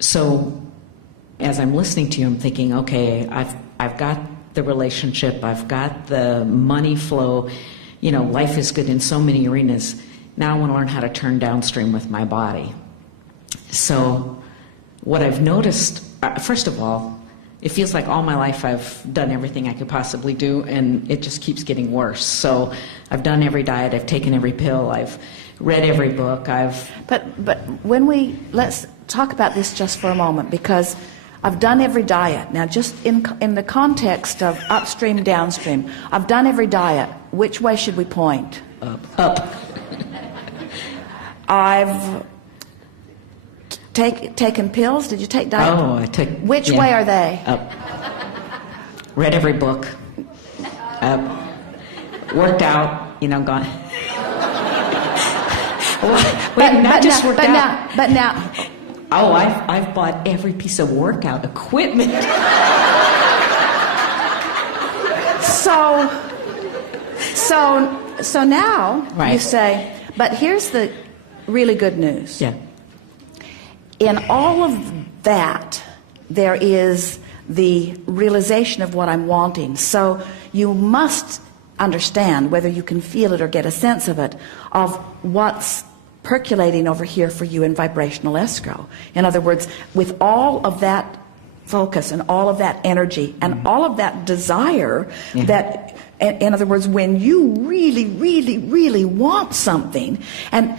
So as I'm listening to you, I'm thinking, okay, I've got the relationship, I've got the money flow, you know, life is good in so many arenas. Now I want to learn how to turn downstream with my body. So what I've noticed, first of all, it feels like all my life I've done everything I could possibly do, and it just keeps getting worse. So I've done every diet, I've taken every pill, I've read every book, But let's talk about this just for a moment, because I've done every diet. Now, just in the context of upstream, downstream, I've done every diet. Which way should we point? Up. I've taken pills. Did you take diet? Oh, I took... Which way are they? Up. Read every book. Up. Worked out, you know, gone... But now... Oh, I've bought every piece of workout equipment. So now right. You say, but here's the really good news. Yeah. In all of that, there is the realization of what I'm wanting. So you must understand, whether you can feel it or get a sense of it, of what's percolating over here for you in vibrational escrow. In other words, with all of that focus and all of that energy and all of that desire, that, in other words, when you really, really, really want something, and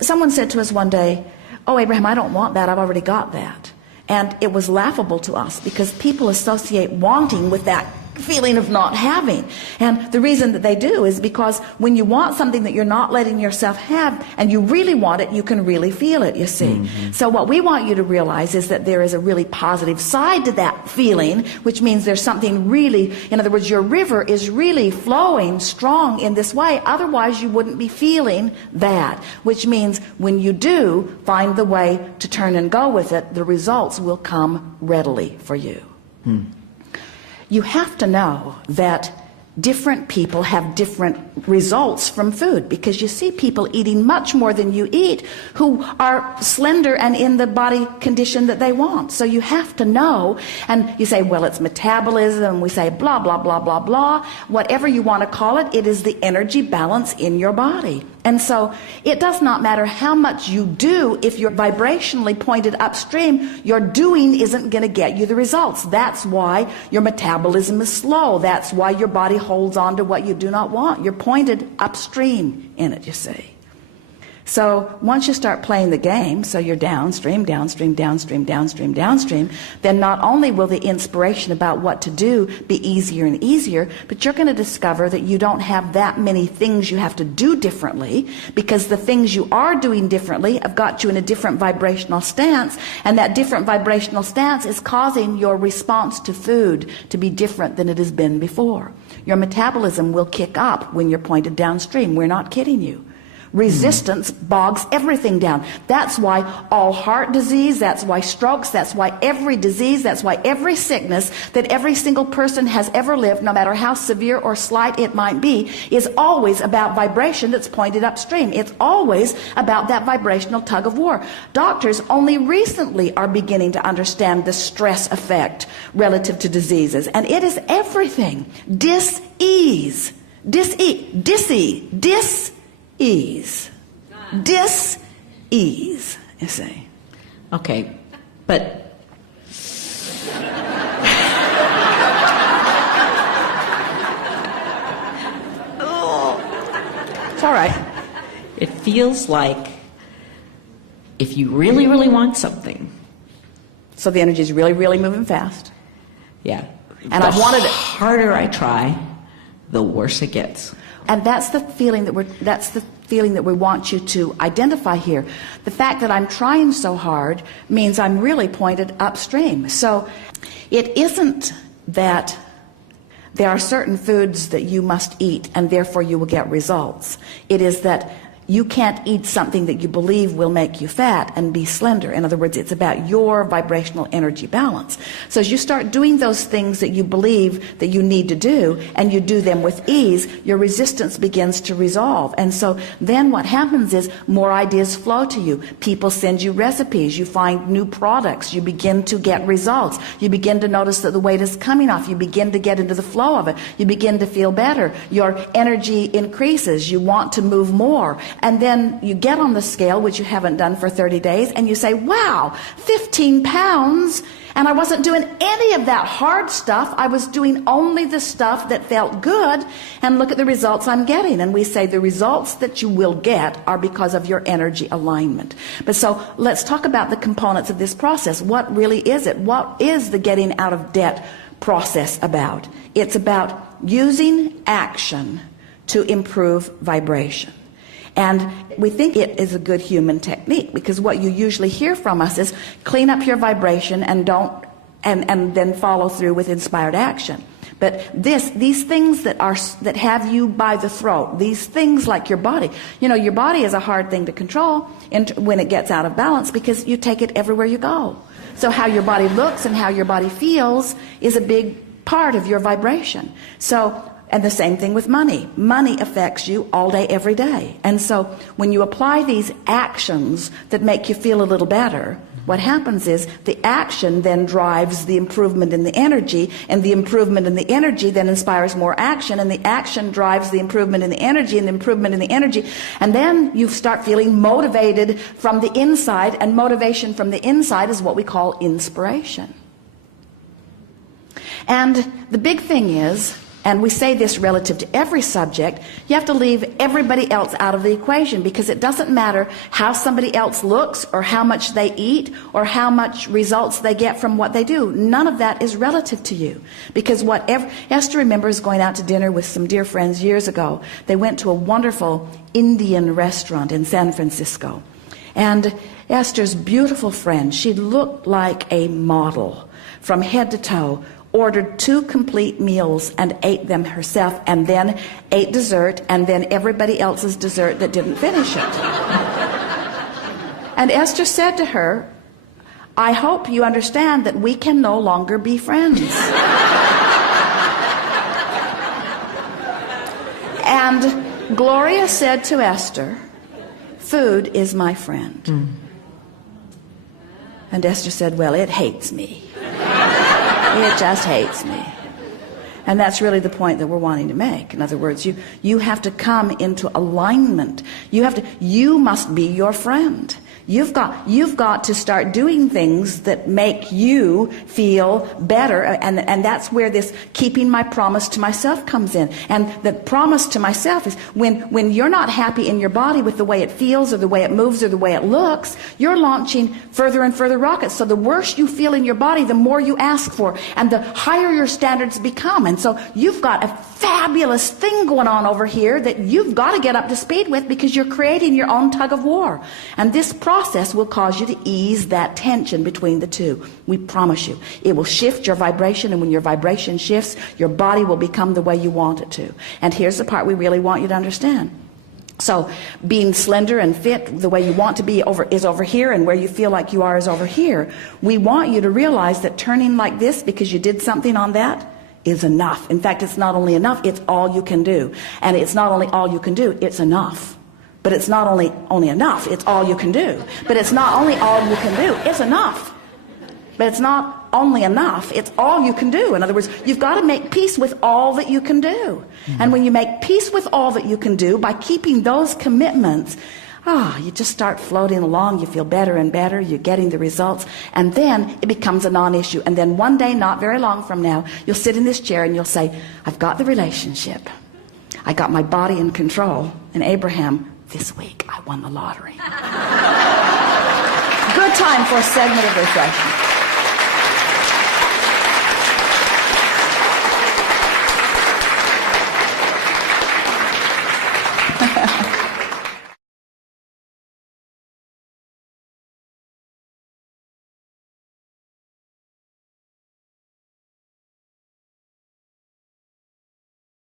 someone said to us one day, "Oh, Abraham, I don't want that, I've already got that." And it was laughable to us because people associate wanting with that feeling of not having. And the reason that they do is because when you want something that you're not letting yourself have and you really want it, you can really feel it, you see. So what we want you to realize is that there is a really positive side to that feeling, which means there's something really, in other words, your river is really flowing strong in this way. Otherwise you wouldn't be feeling that, which means when you do find the way to turn and go with it, the results will come readily for you. You have to know that different people have different results from food, because you see people eating much more than you eat who are slender and in the body condition that they want. So you have to know, and you say, well, it's metabolism, we say blah, blah, blah, blah, blah. Whatever you want to call it, it is the energy balance in your body. And so it does not matter how much you do. If you're vibrationally pointed upstream, your doing isn't going to get you the results. That's why your metabolism is slow. That's why your body holds on to what you do not want. You're pointed upstream in it, you see. So once you start playing the game, so you're downstream, downstream, downstream, downstream, downstream, then not only will the inspiration about what to do be easier and easier, but you're going to discover that you don't have that many things you have to do differently, because the things you are doing differently have got you in a different vibrational stance, and that different vibrational stance is causing your response to food to be different than it has been before. Your metabolism will kick up when you're pointed downstream. We're not kidding you. Resistance bogs everything down. That's why all heart disease, that's why strokes, that's why every disease, that's why every sickness that every single person has ever lived, no matter how severe or slight it might be, is always about vibration that's pointed upstream. It's always about that vibrational tug of war. Doctors only recently are beginning to understand the stress effect relative to diseases, and it is everything. Dis-ease, dis-ease, you see. Okay, but It's all right. it feels like if you really, really want something, So the energy is really, really moving fast. yeah, And I've wanted it. The harder I try, the worse it gets. And that's the feeling that we want you to identify here. The fact that I'm trying so hard means I'm really pointed upstream. So it isn't that there are certain foods that you must eat and therefore you will get results. It is that you can't eat something that you believe will make you fat and be slender. In other words, it's about your vibrational energy balance. So as you start doing those things that you believe that you need to do, and you do them with ease, your resistance begins to resolve. And so then what happens is more ideas flow to you. People send you recipes. You find new products. You begin to get results. You begin to notice that the weight is coming off. You begin to get into the flow of it. You begin to feel better. Your energy increases. You want to move more. And then you get on the scale, which you haven't done for 30 days, and you say, wow, 15 pounds, and I wasn't doing any of that hard stuff. I was doing only the stuff that felt good, and look at the results I'm getting. And we say the results that you will get are because of your energy alignment. But so let's talk about the components of this process. What really is it? What is the getting out of debt process about? It's about using action to improve vibration. And we think it is a good human technique, because what you usually hear from us is clean up your vibration and then follow through with inspired action. But these things that have you by the throat, these things like your body, your body is a hard thing to control when it gets out of balance, because you take it everywhere you go. So how your body looks and how your body feels is a big part of your vibration. And the same thing with money. Money affects you all day, every day. And so when you apply these actions that make you feel a little better, what happens is the action then drives the improvement in the energy, and the improvement in the energy then inspires more action, and the action drives the improvement in the energy, and the improvement in the energy. And then you start feeling motivated from the inside, and motivation from the inside is what we call inspiration. And the big thing is, and we say this relative to every subject, you have to leave everybody else out of the equation, because it doesn't matter how somebody else looks or how much they eat or how much results they get from what they do. None of that is relative to you, because Esther remembers going out to dinner with some dear friends years ago. They went to a wonderful Indian restaurant in San Francisco. And Esther's beautiful friend, she looked like a model from head to toe, ordered 2 complete meals and ate them herself, and then ate dessert, and then everybody else's dessert that didn't finish it. And Esther said to her, I hope you understand that we can no longer be friends. And Gloria said to Esther, food is my friend. And Esther said, well, it hates me. It just hates me. And that's really the point that we're wanting to make. In other words, you have to come into alignment. You must be your friend. You've got to start doing things that make you feel better, and that's where this keeping my promise to myself comes in. And the promise to myself is when you're not happy in your body with the way it feels or the way it moves or the way it looks, you're launching further and further rockets. So the worse you feel in your body, the more you ask for, and the higher your standards become. And so you've got a fabulous thing going on over here that you've got to get up to speed with, because you're creating your own tug of war. And this process will cause you to ease that tension between the two. We promise you. It will shift your vibration, and when your vibration shifts, your body will become the way you want it to. And here's the part we really want you to understand. So being slender and fit the way you want to be is over here, and where you feel like you are is over here. We want you to realize that turning like this because you did something on that is enough. In fact, it's not only enough, it's all you can do. And it's not only all you can do, it's enough. But it's not only enough, it's all you can do. But it's not only all you can do, it's enough. But it's not only enough, it's all you can do. In other words, you've got to make peace with all that you can do. And when you make peace with all that you can do, by keeping those commitments, you just start floating along. You feel better and better. You're getting the results. And then it becomes a non-issue. And then one day, not very long from now, you'll sit in this chair and you'll say, I've got the relationship. I got my body in control. And Abraham, this week I won the lottery. Good time for a segment of refreshment.